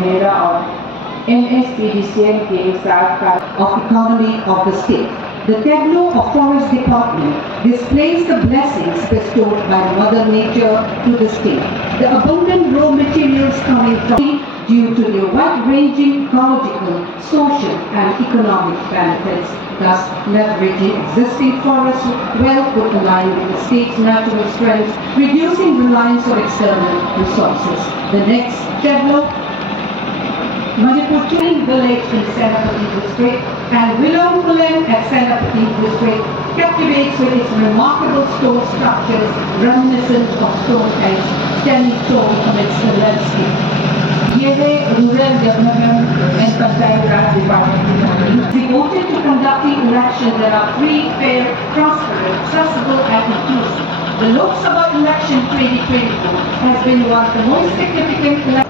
महिला और MSPDCL के साथ of economy of the state. The tableau of forest department displays the blessings bestowed by Mother Nature to the state. The abundant raw materials coming from due to their wide-ranging ecological, social and economic benefits, thus leveraging existing forests well put aligned with the state's natural strengths, reducing reliance on external resources. The next tableau, Manipur Touring Village in Senapati district and Willow Pulen at Senapati district captivates with its remarkable stone structures reminiscent of Stonehenge, standing tall amidst the landscape. ये है rural development and panchayat Raj department की Devoted to conducting elections that are free, fair, transparent, accessible and inclusive. The Lok Sabha election 2024 has been one of the most significant elections.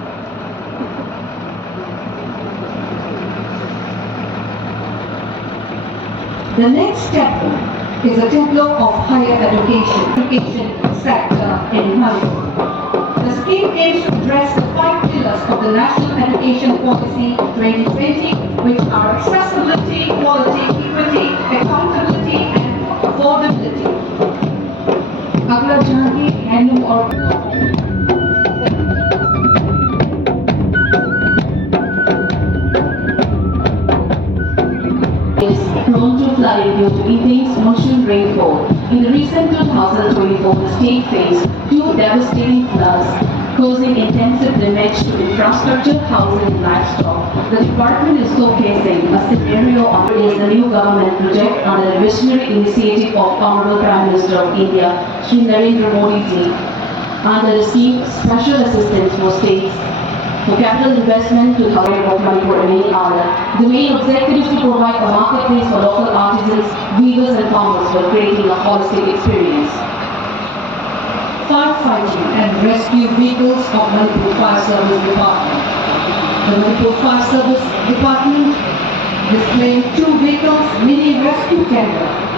The next tableau is a tableau of higher education sector in Manipur. The scheme aims to address the 5 pillars of the National Education Policy 2020, which are accessibility, quality, equity, accountability, and affordability. अगला झांकी handloom और prone to flooding due to intense monsoon rainfall. In the recent 2024, the state faced 2 devastating floods, causing intensive damage to infrastructure, housing, and livestock. The department is showcasing a scenario under the new government project under the visionary initiative of Honorable Prime Minister of India, Shri Narendra Modi ji, under the scheme Special Assistance for States for capital investment to the of Manipur and many other. The main objective is to provide a marketplace for local artisans, weavers and farmers for creating a holistic experience. Firefighting and rescue vehicles of Manipur Fire Service Department. The Manipur Fire Service Department displaying 2 vehicles, mini rescue tender